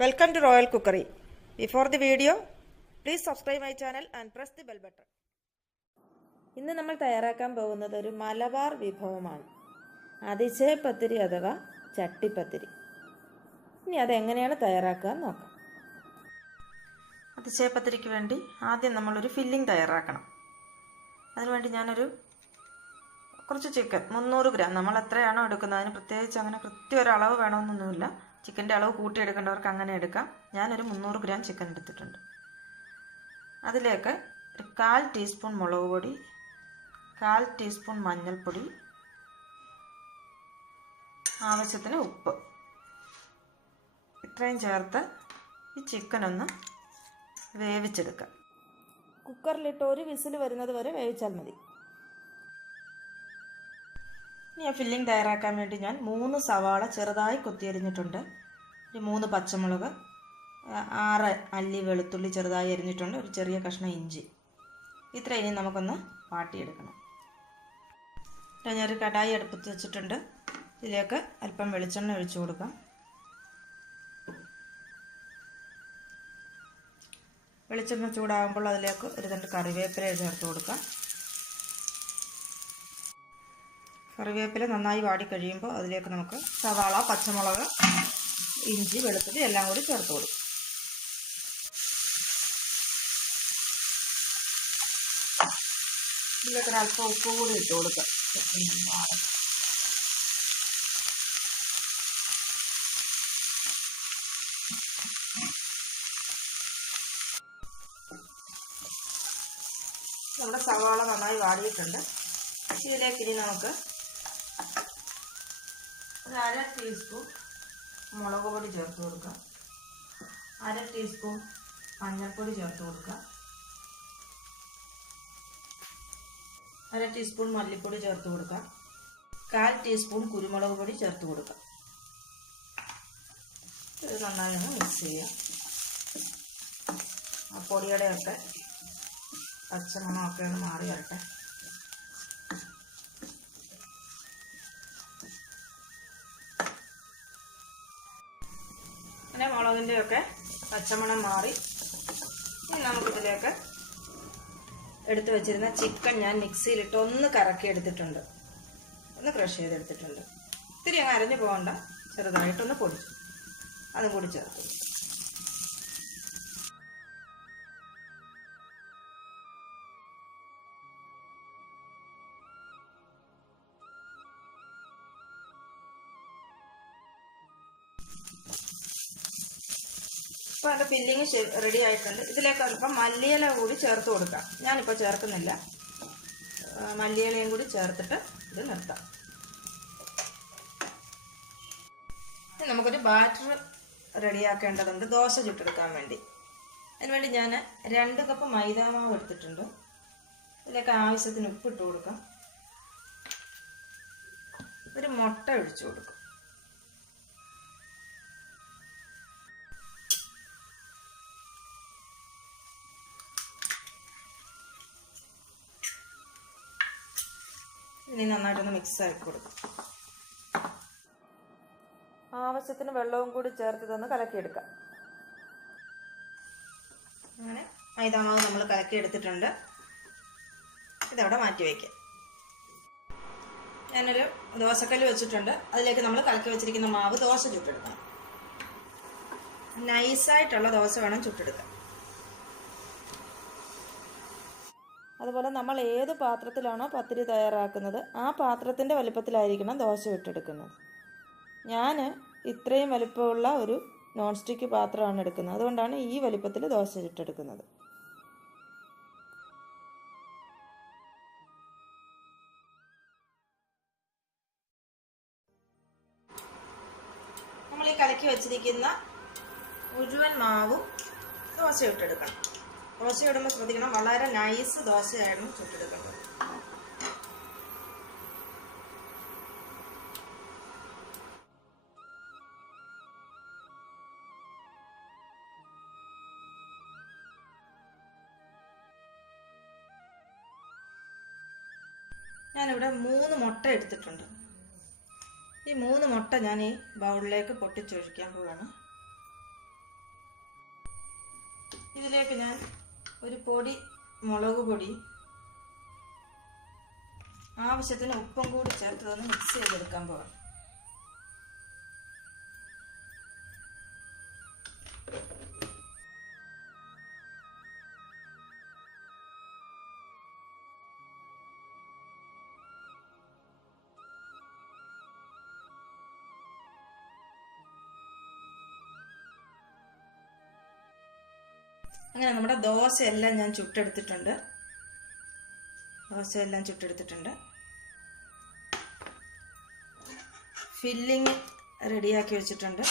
Welcome to Royal Cookery. Before the video, please subscribe my channel and press the bell button. ഇന്ന് നമ്മൾ തയ്യാറാക്കാൻ പോകുന്നത് ഒരു മലബാർ വിഭവമാണ്. അതിശയപത്തിരി അഥവാ ചട്ടിപ്പത്തിരി. ഇനി അതെങ്ങനെയാണ് തയ്യാറാക്കുക എന്ന് നോക്കാം. അതിശയപത്തിരിക്ക് വേണ്ടി ആദ്യം നമ്മളൊരു ഫില്ലിംഗ് തയ്യാറാക്കണം. അതിനുവേണ്ടി ഞാനൊരു കുറച്ച് ചിക്കൻ 300 ഗ്രാം, നമ്മൾ എത്രയാണോ എടുക്കുന്നത് അതിന് പ്രത്യേകിച്ച് അങ്ങനെ കൃത്യം ഒരു അളവ് വേണമെന്നൊന്നുമില്ല. ചിക്കൻ്റെ അളവ് കൂട്ടിയെടുക്കേണ്ടവർക്ക് അങ്ങനെ എടുക്കാം. ഞാനൊരു 300 ഗ്രാം ചിക്കൻ എടുത്തിട്ടുണ്ട്. അതിലേക്ക് ഒരു 1/4 ടീസ്പൂൺ മുളക് പൊടി, 1/4 ടീസ്പൂൺ മഞ്ഞൾപ്പൊടി, ആവശ്യത്തിന് ഉപ്പ്, ഇത്രയും ചേർത്ത് ഈ ചിക്കൻ ഒന്ന് വേവിച്ചെടുക്കാം. കുക്കറിലിട്ട് ഒരു വിസിൽ വരുന്നത് വരെ വേവിച്ചാൽ മതി. ഇനി ഫില്ലിംഗ് തയ്യാറാക്കാൻ വേണ്ടി ഞാൻ 3 സവാള ചെറുതായി കൊത്തിയരിഞ്ഞിട്ടുണ്ട്, ഒരു 3 പച്ചമുളക്, 6 അല്ലി വെളുത്തുള്ളി ചെറുതായി അരിഞ്ഞിട്ടുണ്ട്, ഒരു ചെറിയ കഷ്ണം ഇഞ്ചി. ഇത്ര ഇനി നമുക്കൊന്ന് വാട്ടിയെടുക്കണം. ഞാനൊരു കടായി അടുപ്പത്ത് വെച്ചിട്ടുണ്ട്. ഇതിലേക്ക് അല്പം വെളിച്ചെണ്ണ ഒഴിച്ചു കൊടുക്കാം. വെളിച്ചെണ്ണ ചൂടാകുമ്പോൾ അതിലേക്ക് ഒരു തണ്ട് കറിവേപ്പില ചേർത്ത് കൊടുക്കാം. കറിവേപ്പില നന്നായി വാടി കഴിയുമ്പോൾ അതിലേക്ക് നമുക്ക് സവാള, പച്ചമുളക്, ഇഞ്ചി, വെളുത്തുള്ളി എല്ലാം കൂടി ചേർത്ത് കൊടുക്കും. ഇതിലേക്ക് ഒരല്പം ഉപ്പ് കൂടി ഇട്ട് കൊടുക്കാം. നമ്മുടെ സവാള നന്നായി വാടിയിട്ടുണ്ട്. ഇതിലേക്ക് ഇനി നമുക്ക് ഒരു 1/2 ടീസ്പൂൺ മുളക് പൊടി ചേർത്ത് കൊടുക്കാം, 1/2 ടീസ്പൂൺ മഞ്ഞൾപ്പൊടി ചേർത്ത് കൊടുക്കാം, 1/2 ടീസ്പൂൺ മല്ലിപ്പൊടി ചേർത്ത് കൊടുക്കാം, 1/4 ടീസ്പൂൺ കുരുമുളക് പൊടി ചേർത്ത് കൊടുക്കാം. ഇത് നന്നായി ഒന്ന് മിക്സ് ചെയ്യാം. ആ പൊടിയുടെയൊക്കെ പച്ചമണമൊക്കെ ഒന്ന് മാറി വരട്ടെ. അങ്ങനെ മുളകിൻ്റെയൊക്കെ പച്ചമണം മാറി. ഇനി നമുക്കിതിലേക്ക് എടുത്തു വെച്ചിരുന്ന ചിക്കൻ ഞാൻ മിക്സിയിലിട്ട് ഒന്ന് കറക്കി എടുത്തിട്ടുണ്ട്, ഒന്ന് ക്രഷ് ചെയ്തെടുത്തിട്ടുണ്ട്. ഇത്തിരി അങ്ങ് അരഞ്ഞു പോകണ്ട, ചെറുതായിട്ടൊന്ന് പൊടിച്ചു, അതും കൂടി ചേർത്ത്. അപ്പോൾ അതിൻ്റെ ഫില്ലിങ് റെഡി ആയിട്ടുണ്ട്. ഇതിലേക്ക് അല്പം മല്ലിയില കൂടി ചേർത്ത് കൊടുക്കാം. ഞാനിപ്പോൾ ചേർക്കുന്നില്ല, മല്ലിയിലയും കൂടി ചേർത്തിട്ട് ഇത് നിർത്താം. നമുക്കൊരു ബാറ്റർ റെഡിയാക്കേണ്ടതുണ്ട് ദോശ ചുട്ടെടുക്കാൻ വേണ്ടി. അതിനുവേണ്ടി ഞാൻ 2 കപ്പ് മൈദ മാവ് എടുത്തിട്ടുണ്ട്. ഇതിലേക്ക് ആവശ്യത്തിന് ഉപ്പിട്ട് കൊടുക്കാം. ഒരു മുട്ട ഒഴിച്ചു കൊടുക്കും. ഇനി നന്നായിട്ടൊന്ന് മിക്സ് ആക്കി കൊടുക്കാം. ആവശ്യത്തിന് വെള്ളവും കൂടി ചേർത്ത് ഇതൊന്ന് കലക്കിയെടുക്കാം. അങ്ങനെ മൈദാമാവ് നമ്മൾ കലക്കിയെടുത്തിട്ടുണ്ട്. ഇതവിടെ മാറ്റി വയ്ക്കാം. ഞാനൊരു ദോശക്കല്ല് വെച്ചിട്ടുണ്ട്. അതിലേക്ക് നമ്മൾ കലക്കി വെച്ചിരിക്കുന്ന മാവ് ദോശ ചുട്ടെടുക്കണം. നൈസായിട്ടുള്ള ദോശ വേണം ചുട്ടെടുക്കാൻ. അതുപോലെ നമ്മൾ ഏത് പാത്രത്തിലാണോ പത്തിരി തയ്യാറാക്കുന്നത് ആ പാത്രത്തിൻ്റെ വലിപ്പത്തിലായിരിക്കണം ദോശ ഇട്ടെടുക്കുന്നത്. ഞാൻ ഇത്രയും വലിപ്പമുള്ള ഒരു നോൺ സ്റ്റിക്ക് പാത്രമാണ് എടുക്കുന്നത്. അതുകൊണ്ടാണ് ഈ വലിപ്പത്തിൽ ദോശ ചുട്ടെടുക്കുന്നത്. നമ്മൾ ഈ കലക്കി വെച്ചിരിക്കുന്ന മുഴുവൻ മാവും ദോശ ഇട്ടെടുക്കണം. ദോശ ഇടുമ്പോൾ ശ്രദ്ധിക്കണം, വളരെ നൈസ് ദോശയായിരുന്നു ചുട്ടെടുക്കേണ്ടത്. ഞാനിവിടെ 3 മുട്ട എടുത്തിട്ടുണ്ട്. ഈ 3 മുട്ട ഞാൻ ഈ ബൗളിലേക്ക് പൊട്ടിച്ചൊഴിക്കാൻ പോവാണ്. ഇതിലേക്ക് ഞാൻ ഒരു പൊടി മുളക് പൊടി ആവശ്യത്തിന് ഉപ്പും കൂടി ചേർത്ത് ഒന്ന് മിക്സ് ചെയ്തെടുക്കാൻ പോകാം. അങ്ങനെ നമ്മുടെ ദോശയെല്ലാം ഞാൻ ചുട്ടെടുത്തിട്ടുണ്ട്. ഫില്ലിങ് റെഡിയാക്കി വെച്ചിട്ടുണ്ട്.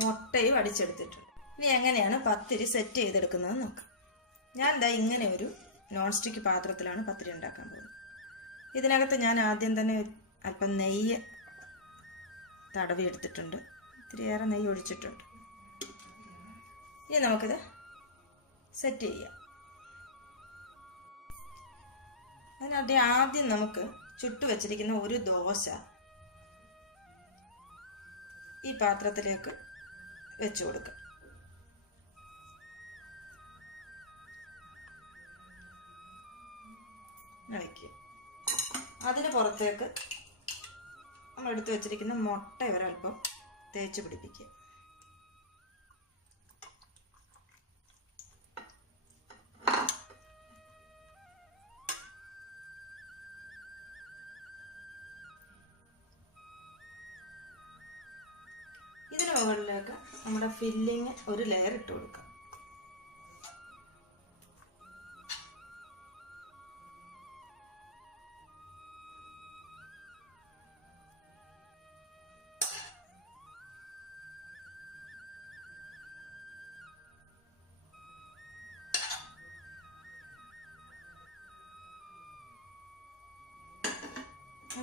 മുട്ടയും അടിച്ചെടുത്തിട്ടുണ്ട്. ഇനി എങ്ങനെയാണ് പത്തിരി സെറ്റ് ചെയ്തെടുക്കുന്നത് നോക്കാം. ഞാൻ ദാ ഇങ്ങനെ ഒരു നോൺ സ്റ്റിക്ക് പാത്രത്തിലാണ് പത്തിരി ഉണ്ടാക്കാൻ പോകുന്നത്. ഇതിനകത്ത് ഞാൻ ആദ്യം തന്നെ അല്പം നെയ്യ് തടവി എടുത്തിട്ടുണ്ട്. ഇത്തിരിയേറെ നെയ്യ് ഒഴിച്ചിട്ടുണ്ട്. ഇനി നമുക്കിത് സെറ്റ് ചെയ്യാം. അതിനാദ്യം ആദ്യം നമുക്ക് ചുട്ടു വെച്ചിരിക്കുന്ന ഒരു ദോശ ഈ പാത്രത്തിലേക്ക് വെച്ചു കൊടുക്കാം. വയ്ക്കുക. അതിന് പുറത്തേക്ക് നമ്മൾ എടുത്തു വെച്ചിരിക്കുന്ന മുട്ട ഒരൽപ്പം തേച്ച് പിടിപ്പിക്കുക. ഇതിന് മുകളിലേക്ക് നമ്മുടെ ഫില്ലിങ് ഒരു ലെയർ ഇട്ട് കൊടുക്കാം.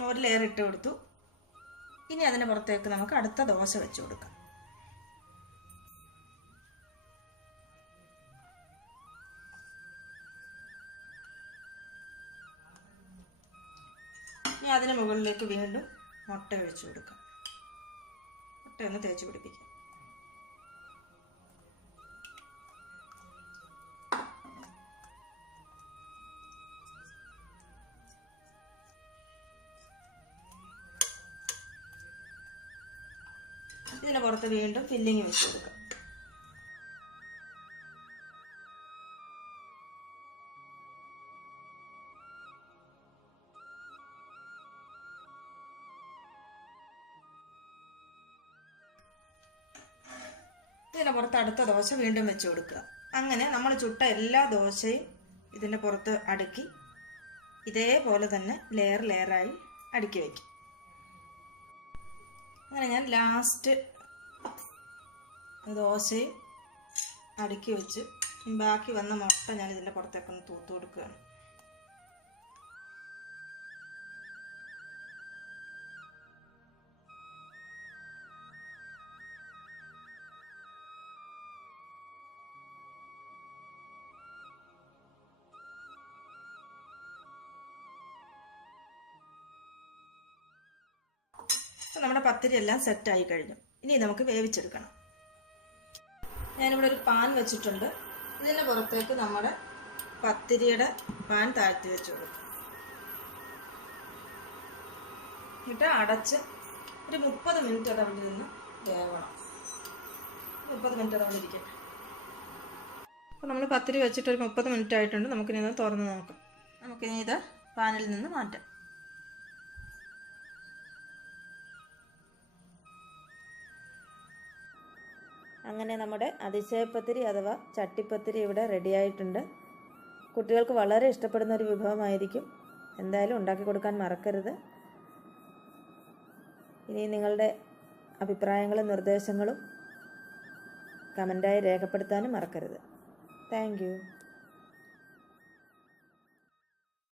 ഒരു ലെയർ ഇട്ട് കൊടുത്തു. ഇനി അതിന് പുറത്തേക്ക് നമുക്ക് അടുത്ത ദോശ വെച്ച് കൊടുക്കാം. ഇനി അതിന് മുകളിലേക്ക് വീണ്ടും മുട്ട ഒഴിച്ചു കൊടുക്കാം. മുട്ടയൊന്ന് തേച്ച് പിടിപ്പിക്കാം. ഇതിന് പുറത്ത് വീണ്ടും ഫില്ലിങ് വെച്ച് കൊടുക്കാം. ഇതിന് പുറത്ത് അടുത്ത ദോശ വീണ്ടും വെച്ച് കൊടുക്കുക. അങ്ങനെ നമ്മൾ ചുട്ട എല്ലാ ദോശയും ഇതിൻ്റെ പുറത്ത് അടുക്കി ഇതേപോലെ തന്നെ ലെയർ ലെയറായി അടുക്കി വയ്ക്കും. അങ്ങനെ ഞാൻ ലാസ്റ്റ് ദോശയും അടുക്കി വെച്ച് ബാക്കി വന്ന മുട്ട ഞാൻ ഇതിൻ്റെ പുറത്തേക്കൊന്ന് തൂത്ത് കൊടുക്കുകയാണ്. അപ്പോൾ നമ്മുടെ പത്തിരി എല്ലാം സെറ്റായി കഴിഞ്ഞു. ഇനി നമുക്ക് വേവിച്ചെടുക്കണം. ഞാനിവിടെ ഒരു പാൻ വെച്ചിട്ടുണ്ട്. ഇതിൻ്റെ പുറത്തേക്ക് നമ്മുടെ പത്തിരിയുടെ പാൻ താഴ്ത്തി വെച്ച് കൊടുക്കും. എന്നിട്ട് അടച്ച് ഒരു 30 മിനിറ്റ് അത് അവിടെ നിന്ന് വേവണം. 30 മിനിറ്റ് അത് അവിടെ ഇരിക്കട്ടെ. അപ്പോൾ നമ്മൾ പത്തിരി വെച്ചിട്ട് ഒരു 30 മിനിറ്റ് ആയിട്ടുണ്ട്. നമുക്കിനി ഇത് തുറന്ന് നോക്കാം. നമുക്കിനി ഇത് പാനിൽ നിന്ന് മാറ്റാം. അങ്ങനെ നമ്മുടെ അതിശയപ്പത്തിരി അഥവാ ചട്ടിപ്പത്തിരി ഇവിടെ റെഡിയായിട്ടുണ്ട്. കുട്ടികൾക്ക് വളരെ ഇഷ്ടപ്പെടുന്ന ഒരു വിഭവമായിരിക്കും. എന്തായാലും ഉണ്ടാക്കി കൊടുക്കാൻ മറക്കരുത്. ഇനി നിങ്ങളുടെ അഭിപ്രായങ്ങളും നിർദ്ദേശങ്ങളും കമൻറ്റായി രേഖപ്പെടുത്താനും മറക്കരുത്. Thank you.